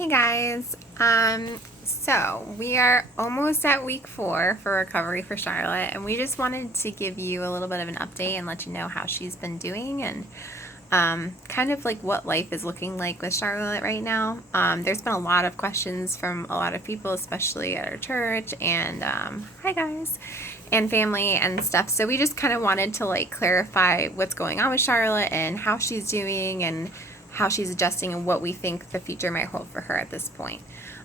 Hey guys, so we are almost at week 4 for recovery for Charlotte, and we just wanted to give you a little bit of an update and let you know how she's been doing and kind of like what life is looking like with Charlotte right now. There's been a lot of questions from a lot of people, especially at our church, and hi guys, and family and stuff. So we just kind of wanted to like clarify what's going on with Charlotte and how she's doing and how she's adjusting and what we think the future might hold for her at this point.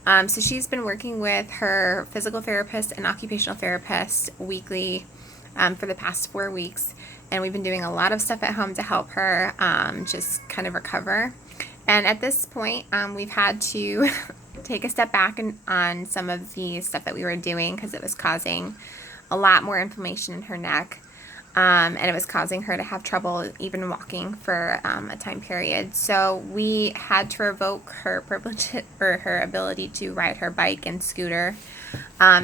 So she's been working with her physical therapist and occupational therapist weekly for the past 4 weeks. And we've been doing a lot of stuff at home to help her just kind of recover. And at this point, we've had to take a step back on some of the stuff that we were doing because it was causing a lot more inflammation in her neck. And it was causing her to have trouble even walking for a time period. So we had to revoke her privilege or her ability to ride her bike and scooter.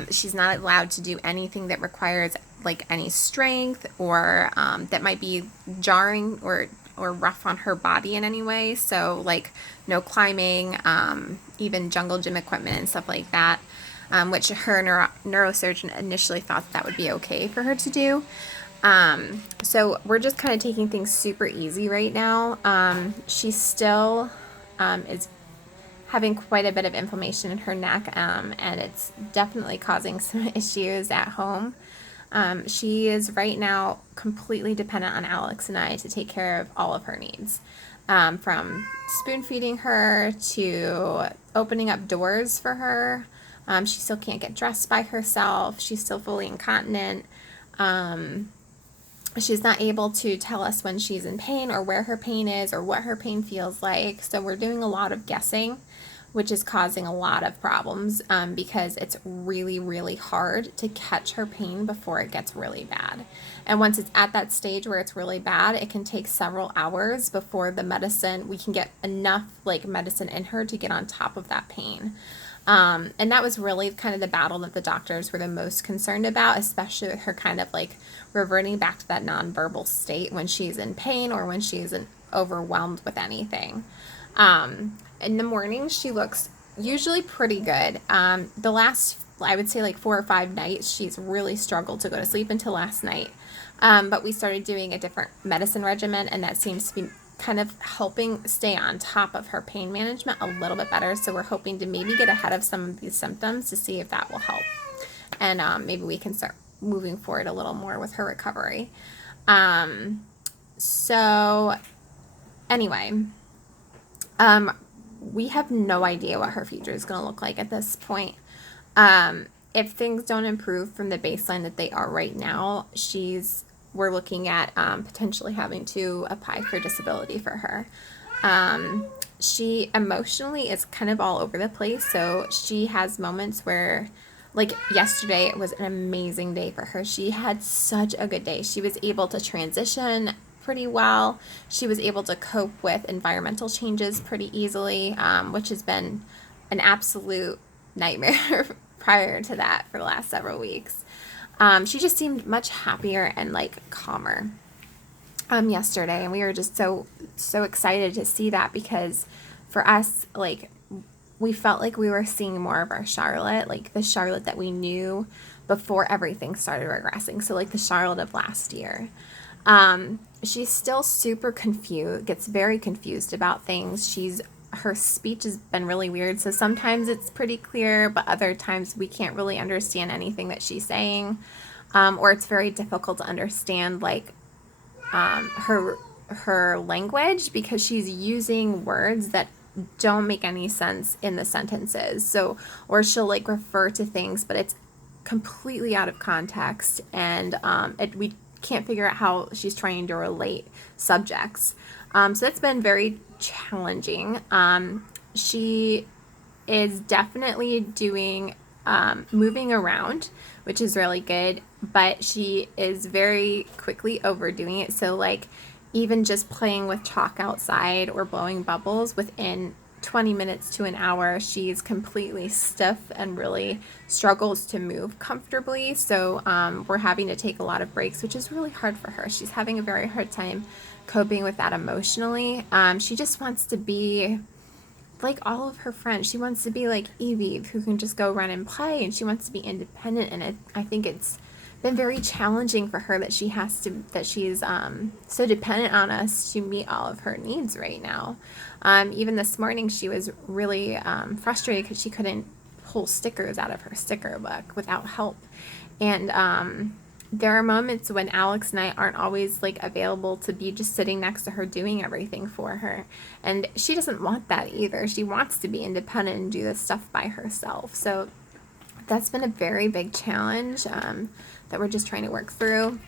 She's not allowed to do anything that requires like any strength or that might be jarring or rough on her body in any way. So like no climbing, even jungle gym equipment and stuff like that. Which her neurosurgeon initially thought that would be okay for her to do. So we're just kind of taking things super easy right now. She still is having quite a bit of inflammation in her neck, and it's definitely causing some issues at home. She is right now completely dependent on Alex and I to take care of all of her needs. From spoon feeding her to opening up doors for her. She still can't get dressed by herself. She's still fully incontinent. She's not able to tell us when she's in pain or where her pain is or what her pain feels like. So we're doing a lot of guessing, which is causing a lot of problems because it's really, really hard to catch her pain before it gets really bad. And once it's at that stage where it's really bad, it can take several hours before we can get enough like medicine in her to get on top of that pain. And that was really kind of the battle that the doctors were the most concerned about, especially with her kind of like reverting back to that nonverbal state when she's in pain or when she's overwhelmed with anything. In the morning, she looks usually pretty good. The last, I would say like 4 or 5 nights, she's really struggled to go to sleep until last night. But we started doing a different medicine regimen, and that seems to be kind of helping stay on top of her pain management a little bit better. So we're hoping to maybe get ahead of some of these symptoms to see if that will help. And maybe we can start moving forward a little more with her recovery. So anyway, we have no idea what her future is going to look like at this point. If things don't improve from the baseline that they are right now, we're looking at potentially having to apply for disability for her. She emotionally is kind of all over the place. So she has moments where, like yesterday, it was an amazing day for her. She had such a good day. She was able to transition pretty well. She was able to cope with environmental changes pretty easily, which has been an absolute nightmare prior to that for the last several weeks. She just seemed much happier and like calmer yesterday, and we were just so excited to see that because for us, like, we felt like we were seeing more of our Charlotte, like the Charlotte that we knew before everything started regressing. So like the Charlotte of last year. She's still super confused, gets very confused about things. Her speech has been really weird. So sometimes it's pretty clear, but other times we can't really understand anything that she's saying. Or it's very difficult to understand like her language because she's using words that don't make any sense in the sentences. So, or she'll like refer to things, but it's completely out of context, and we can't figure out how she's trying to relate subjects. So that's been very challenging. She is definitely doing moving around, which is really good, but she is very quickly overdoing it. So like even just playing with chalk outside or blowing bubbles within 20 minutes to an hour, she's completely stiff and really struggles to move comfortably. So we're having to take a lot of breaks, which is really hard for her. She's having a very hard time coping with that emotionally. She just wants to be like all of her friends. She wants to be like Evie, who can just go run and play, and she wants to be independent. And I think it's been very challenging for her that she's so dependent on us to meet all of her needs right now. Even this morning, she was really frustrated because she couldn't pull stickers out of her sticker book without help. And there are moments when Alex and I aren't always like available to be just sitting next to her doing everything for her. And she doesn't want that either. She wants to be independent and do this stuff by herself. So that's been a very big challenge that we're just trying to work through.